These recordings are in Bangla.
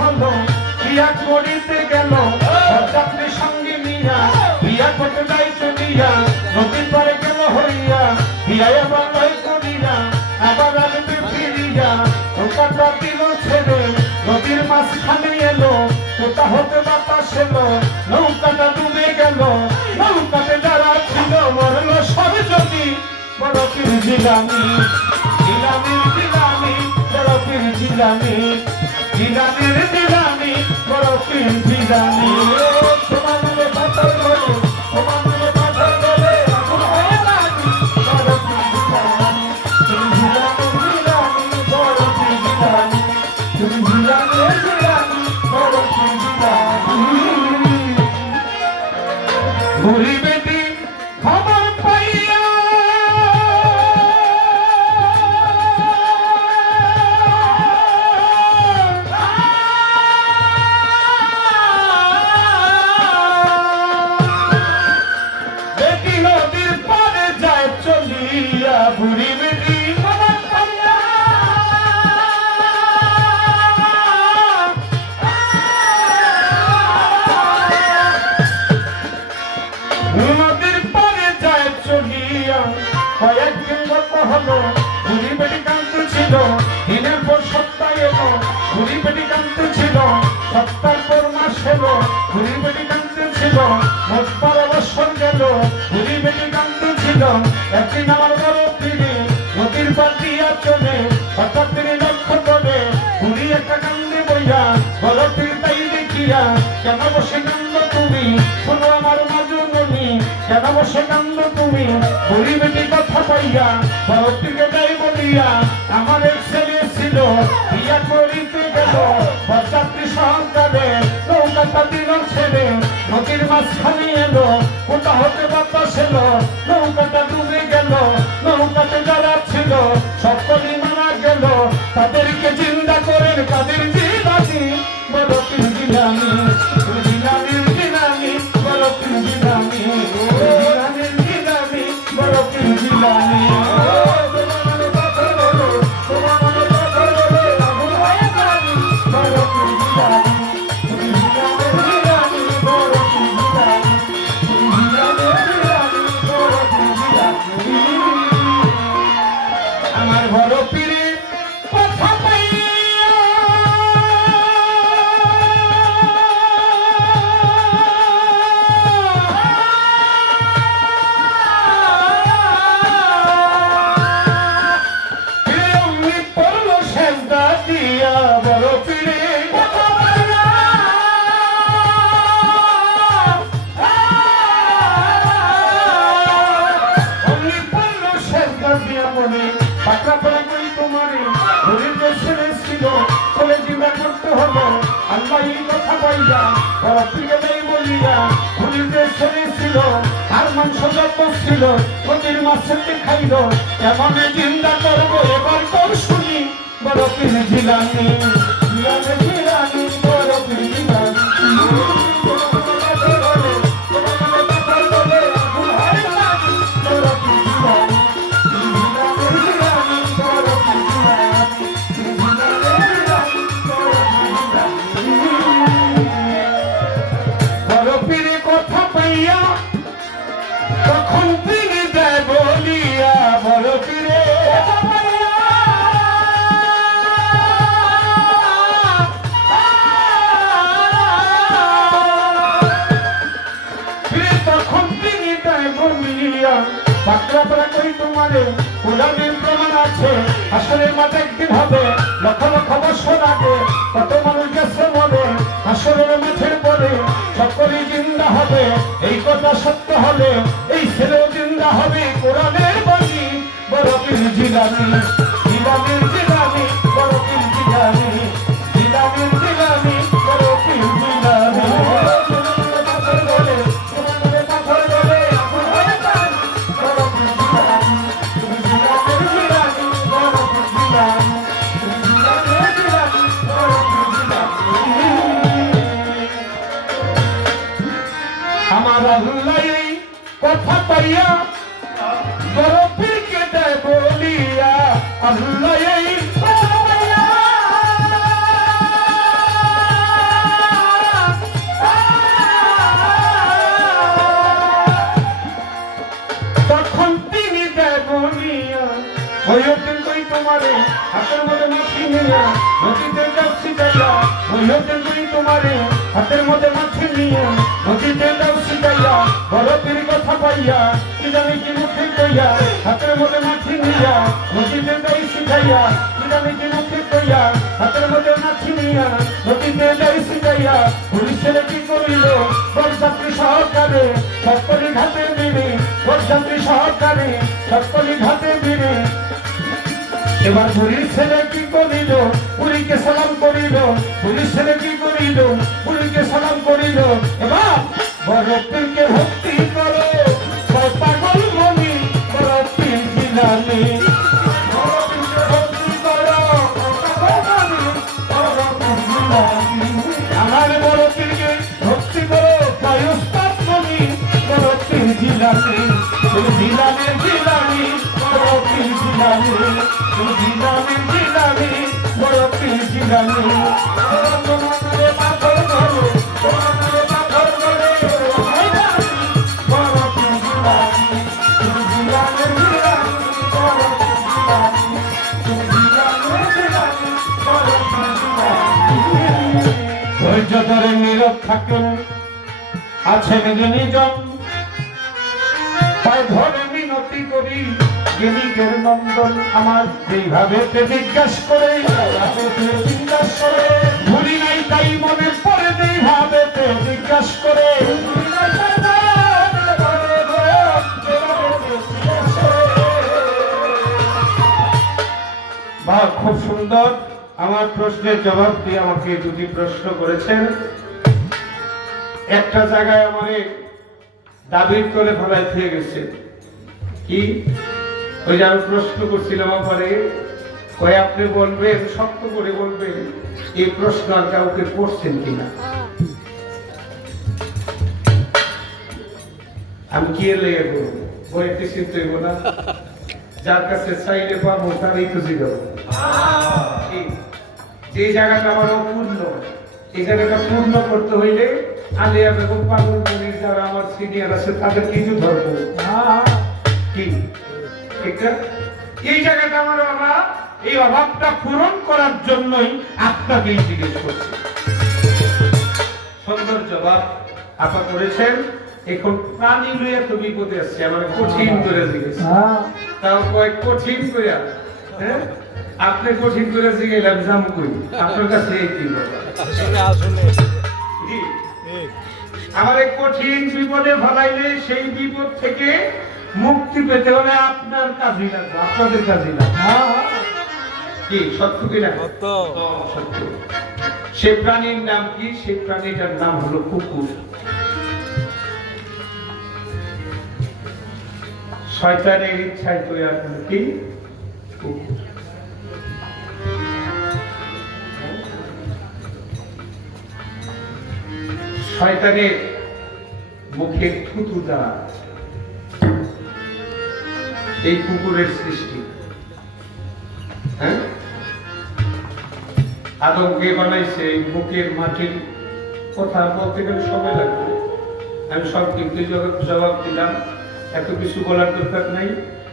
হলো বিয়া করিতে গেল যাত্রী সঙ্গে নিয়া বিয়া করতে যাই চলিয়া নদীর পারে গেল হইয়া বিয়া আবার লয় করিয়া আবার আসবে ফিরিয়া নৌকাটা দিল ছেড়ে নদীর মাঝখানে এলো কোথা হতে বাতাস এলো নৌকাটা ডুবে গেল নৌকাতে যারা ছিল মরলো সব যদি বড় পীর জিলানী জিলানীর জিলানী বড় পীর জিলানী জিলানীর জিলানী বড় পীর জিলানী তোমার মনে পাথর বলে তোমার মনে পাথর বলে আগুন হয়ে লাগি বড় পীর জিলানী তুমি জিলানীর জিলানী বড় পীর জিলানী তুমি জিলানীর জিলানী বড় পীর জিলানী ঘুরি বেটি খবর পাইয়া বুড়ি বেটি খবর পাইয়া নদীর পারে যায় চলিয়া কয়েকদিন গত হলো বুড়ি বেটি কাঁদতেছিল দিনের পর সপ্তাহ এলো বুড়ি বেটি কাঁদতেছিল সপ্তাহ পর মাস এলো বুড়ি বেটি কাঁদতেছিল মোট 12 বছর গেল বুড়ি বেটি কাঁদতেছিল একদিন আমার বড় পীরে নদীর পার দিয়া চলে হঠাৎ তিনি লক্ষ্য করে বুড়ি একটা কান্দে বইয়া বড় পীর তাই দেখিয়া কেন বসে কান্দ তুমি শোনো আমার মাজননী কেন বসে কান্দ তুমি বুড়ি বেটি কথা পাইয়া বড় পীরকে যাই বলিয়া আমার এক ছেলে ছিল বিয়া করিতে গেল যাত্রী সহকারে নৌকাটা দিল ছেড়ে নদীর মাঝখানে এলো কোথা হতে বাতাস এলো নৌকাটা ডুবে গেল নৌকাতে যারা ছিল সকলেই মারা গেল তাদেরকে জিন্দা করেন কাদের জিলানী বড় পীর জিলানী জিলানীর জিলানী বড় পীর জিলানী জিলানীর জিলানী বড় পীর জিলানী আমার বড় পীরে কথা পাইয়া অমনি পড়লো সেজদা দিয়া বড় পীরে কথা পাইয়া অমনি পড়লো সেজদা দিয়া মনে পাকড়া পড়া করি তোমারে ঘুরির যে ছেলে ছিল চলে জিন্দা করতে হলো আল্লাহ এই কথা পাইয়া বড় পীরে নেই বলিয়া ঘুরির যে ছেলে ছিল আর মাংস যত ছিল নদীর মাছেতে খাইল কেমন জিন্দা করবো এবার তোর শুনি বড় পীর জিলানী জিলানী জিলানী বড় পীর জিলানী তখন তিনি দেয় বলিয়া বড় পীরে তখন তিনি দেয় বলিয়া পাকড়া পড়া করি তোমারে কোরআনের প্রমাণ আছে আসরের মাঠে একদিন হবে লক্ষ লক্ষ বছর আগে কত মানুষ গেছে মরে আসরের মাঠের পরে সকলেই জিন্দা হবে এই কথা সত্য হলে এই ছেলেও জিন্দা হবে কোরআনের বাণী বড় পীর জিলানী জিলানীর জিলানী বড় পীর জিলানী জিলানীর জিলানী বড় পীর জিলানী আমার আল্লাহ কথা পাইয়া বড় পীরকে দেয় বলিয়া আল্লাহ নিয়ে নদীতে যাও শিখাইয়া হইতে তুই তোমারে হাতের মধ্যে মাছি নিয়ে নদীতে যাও শিখাইয়া বরফের কথা পাইয়া কি জানি কি মুখে কইয়া হাতের মধ্যে মাছি নিয়া নদীতে যাই শিখাইয়া কি জানি কি মুখে কইয়া হাতের মধ্যে মাছি নিয়া নদীতে যাই শিখাইয়া পুলিশের কি করিল বরযাত্রী সহকারে সকলি ঘাটে বেড়ে বরযাত্রী সহকারে সকলি ঘাটে বেড়ে এবার পুলিশ ছেলে কি করিল পুরীকে সালাম করিল পুলিশ ছেলে কি করিল পুরীকে সালাম করিল এবার বরপীরকে ভক্তি করো পাগল মনি বরপীর জিলানি আমার বরপীরকে ভক্তি করো কায়ুস্তাদ মনি বরপীর জিলানি জিলানি জিলানি বরপীর জিলানি জিলানি জিলানি বরপীর জিলানি তোমারে পাথর ধরো তোমারে পাথর ধরে বরপীর জিলানি জিলানি জিলানি বরপীর জিলানি জিলানি জিলানি বরপীর জিলানি ধৈর্য ধরে নীরব থাকুন আছেন জ্ঞানীজন পায়ে ধরে মিনতি করি জ্ঞানীকের নন্দন আমার যেইভাবে জিজ্ঞাসা করে ভুলি নাই তাই মনে পড়ে যেইভাবে জিজ্ঞাসা করে বা খুব সুন্দর আমার প্রশ্নের জবাব দিয়ে আমাকে দুটি প্রশ্ন করেছেন একটা জায়গায় আমারে দাবির করে ফেলাই থেকে গেছে কি ওই যে আমি প্রশ্ন করছিলাম পরে কয়ে আপনি বলবেন শক্ত করে বলবেন এই প্রশ্ন আর কাউকে করছেন কিনা আমি কি লেগে করবো বইতে চিন্তা হইব না যার কাছে চাইলে পাবো তারই তো জিগাবো যে জায়গাটা আমার অপূর্ণ এই জায়গাটা পূর্ণ করতে হইলে আলিয়া বেগম পাগল মনির যারা আমার সিনিয়র আছে তাদের কিছু ধরবো কি এই জায়গাটা আমার অভাব এই অভাবটা পূরণ করার জন্যই আপনাকেই জিজ্ঞেস করছি সুন্দর জবাব আপা করেছেন এখন প্রাণী লইয়া তো বিপদে আসছে আমার কঠিন করে জিজ্ঞেস তাও কয়েক কঠিন করে হ্যাঁ আপনি কঠিন করে জিজ্ঞেলাম জাম কই আপনার কাছে এই কি আমার এক কঠিন বিপদে ফেলাইলে সেই বিপদ থেকে মুক্তি পেতে হলে আপনার কাজই লাগবে আপনাদের কাজই লাগবে কি সত্য কি না সত্য সে প্রাণীর নাম কি সেই প্রাণীটার নাম হলো কুকুর শয়তানের ইচ্ছায় তৈরি আপনার কি কুকুর শয়তানের মুখে থুতু দ্বারা এই কুকুরের সৃষ্টি হ্যাঁ আদমকে বানাইছে মুখের মাটির কথা বলতে গেলে সময় লাগবে আমি সব কিন্তু জবাব দিলাম এত কিছু বলার দরকার নাই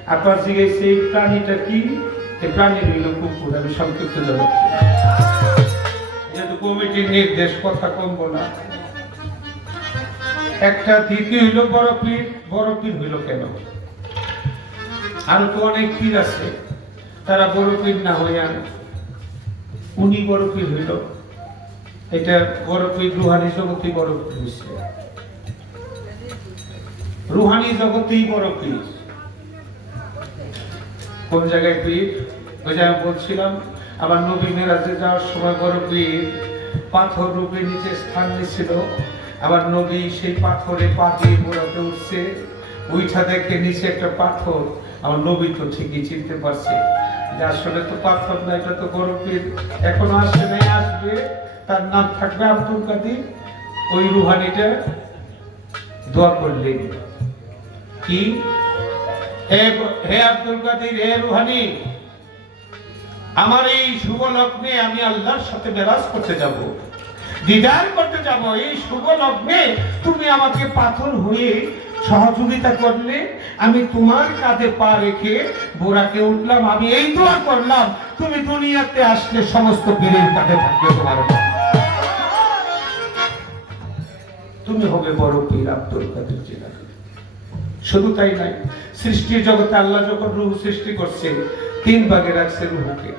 আপনার জিজ্ঞেস এই প্রাণীটা কি এই প্রাণী হইল কুকুর আমি সংক্ষিপ্ত জবাব যেহেতু কমিটির নির্দেশ কথা কম বলা একটা দ্বিতীয় হইল বড় পীর হইল কেন আরো তো অনেক পীর আছে তারা বড় পীর না হইয়া উনি বড় পীর হইল এটা বড় পীর রুহানি জগতেই বড় পীর হইছে রুহানি জগতেই বড় পীর কোন জায়গায় পীর ওই যে আমি বলছিলাম আমার নবী মেরাজে যাওয়ার সময় বড় পীর পাথর রূপে নিচে স্থান নিয়েছিল আবার নবী সেই পাথরে পা দিয়ে মোড়াতে উঠছে উইঠা দেখে নিচে একটা পাথর আমার নবী তো ঠিকই চিনতে পারছে যে আসলে তো পাথর না এটা তো বড় পীর এখনো আসে নাই আসবে তার নাম থাকবে আব্দুল কাদির ওই রুহানিটা দোয়া করলেন কি হে আব্দুল কাদির হে রুহানি আমার এই শুভ লগ্নে আমি আল্লাহর সাথে মেরাজ করতে যাব দিদার করতে যাব এই শুভ লগ্নে তুমি আমাকে পাথর হয়ে সহযোগিতা করলে আমি তোমার কাঁধে পা রেখে বোরাকে উঠলাম, আমি এই দোয়া করলাম তুমি দুনিয়াতে আসলে সমস্ত পীরের কাঁধে থাকবে তোমার পা। তুমি হবে বড় পীর আব্দুল কাদের জিলানী। শুধু তাই নাই, সৃষ্টির জগতে আল্লাহ যখন রূহ সৃষ্টি করছে 3 ভাগে রাখছে রূহকে।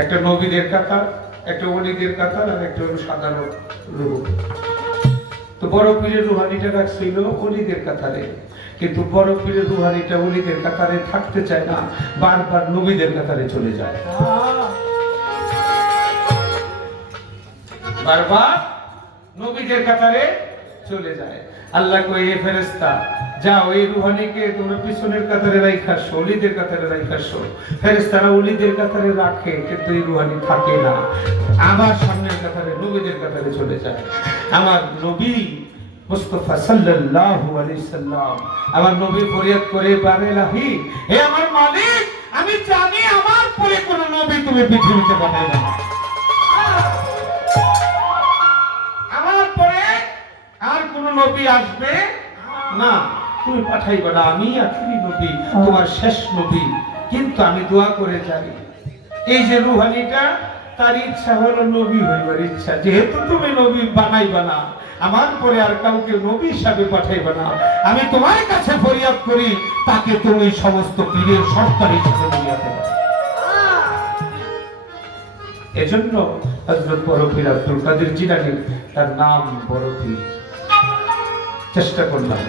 একটা নবীদের কাতার, একটা ওলিদের কাতার, আর একটা হলো সাধারণ রূহ। তো বড় পীরের রুহানিটা রাখছিল ওলিদের কাতারে, কিন্তু বড় পীরের রুহানিটা ওলিদের কাতারে থাকতে চায় না, বারবার নবীদের কাতারে চলে যায়, বারবার নবীদের কাতারে চলে যায়। আল্লাহ কই, এ ফেরেশতা যাও এই রুহানিকে তোমরা পিছনের কাতারে রাইখাসো, ওলিদের কাতারে রাইখাসো। ফেরেশতারা ওলিদের কাতারে রাখে, কিন্তু এই রুহানি থাকে না, আবার সামনের কাতারে নবীদের কাতারে চলে যায়। আমার নবী মুস্তাফা সাল্লাল্লাহু আলাইহি সাল্লাম, আমার নবী ফরিয়াদ করে বারে লাহি, হে আমার মালিক, আমি জানি আমার পরে কোন নবী তুমি পৃথিবীতে পাঠাবে না, আমার পরে আর কোন নবী আসবে না, তুমি পাঠাইবে না, আমি আখেরি নবী, তোমার শেষ নবী। কিন্তু আমি দোয়া করে যাই, এই যে রুহানিটা তার ইচ্ছা হলো নবী হইবার ইচ্ছা, যেহেতু তুমি নবী বানাইবা না, আমার পরে আর কাউকে নবী হিসাবে পাঠাইবা না, আমি তোমার কাছে ফরিয়াদ করি তাকে তুমি সমস্ত পীরের সরকার হিসাবে দুনিয়াতে পাঠাও। এজন্য হযরত বড় পীর আব্দুল কাদের জিলানী, তার নাম বড় পীর। চেষ্টা করলাম